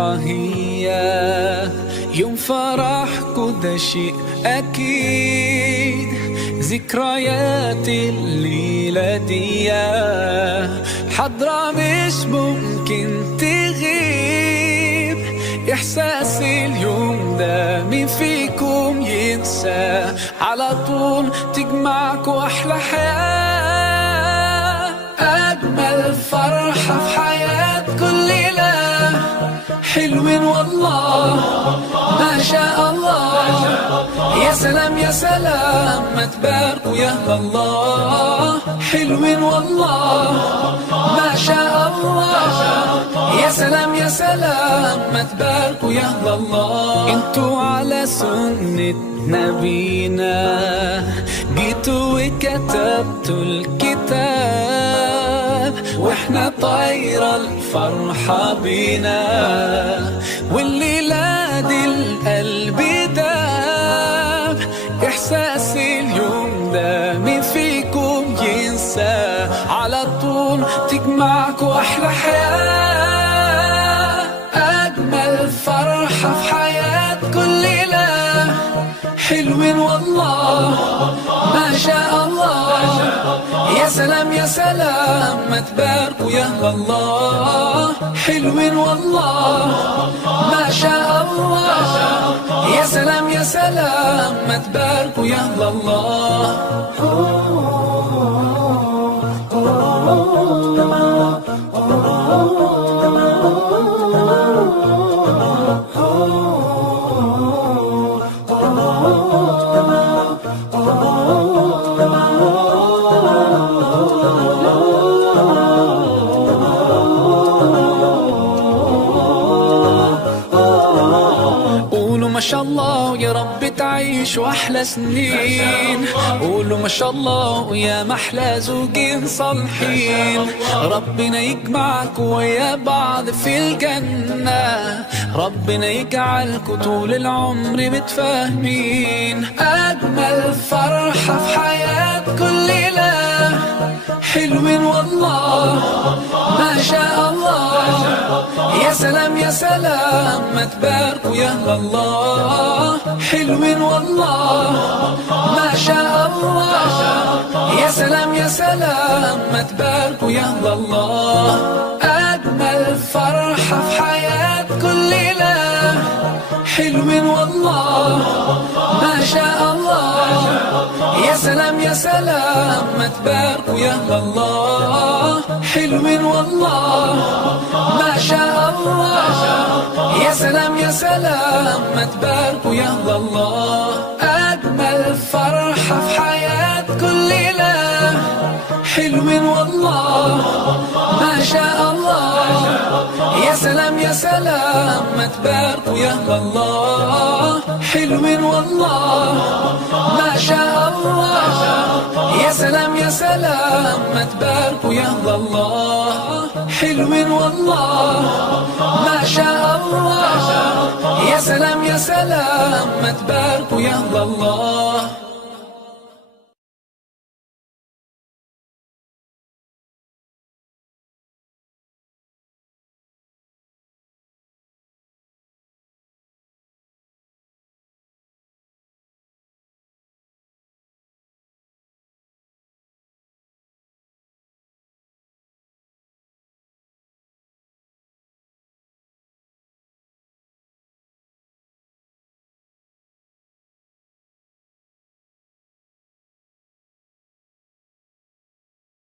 الفرحة هي يوم فرحكوا، ده شيء أكيد. ذكريات الليلة دي حضرة مش ممكن تغيب. إحساس اليوم ده مين فيكم ينسى؟ على طول تجمعكوا أحلى حياة، أجمل فرحة في حياة كل ليلة. حلوين والله ما شاء الله، يا سلام يا سلام ما تباركوا يا الله. حلوين والله ما شاء الله، يا سلام يا سلام ما تباركوا يا الله. انتوا على سنة نبينا جيتوا وكتبتوا الكتاب، واحنا طايرة الفرحة بينا، والليلة دي القلب داب. إحساس اليوم ده مين فيكم ينسى؟ على طول تجمعكوا أحلى حياة، أجمل فرحة في حياة كل ليلة. حلوين والله ما شاء الله، يا سلام يا سلام ما تباركوا يا الله. حلوين والله ما شاء الله، يا سلام يا سلام ما تباركوا يا الله. ما شاء الله يا رب تعيشوا أحلى سنين. قولوا ما شاء الله يا محلى زوجين صالحين. ربنا يجمعكوا ويا بعض في الجنة، ربنا يجعلكوا طول العمر متفاهمين. أجمل فرحة في حياة كل ليلة. حلوين والله ما شاء الله، يا سلام يا سلام ما تباركوا يا الله. حلوين والله ما شاء الله، يا سلام يا سلام ما تباركوا يا الله. أجمل فرحة في حياة كل ليلة. حلوين والله ما شاء الله، يا سلام يا سلام ما تباركوا يا الله. حلوين والله ما شاء الله، يا سلام يا سلام ما تباركوا يا الله. أجمل فرحة في حياة كل ليلة. حلوين والله ما شاء الله، يا سلام يا سلام ما تباركوا يا الله. حلوين والله ما شاء الله، يا سلام يا سلام ما تباركوا يا الله. حلوين والله ما شاء الله، يا سلام يا سلام ما تباركوا يا الله.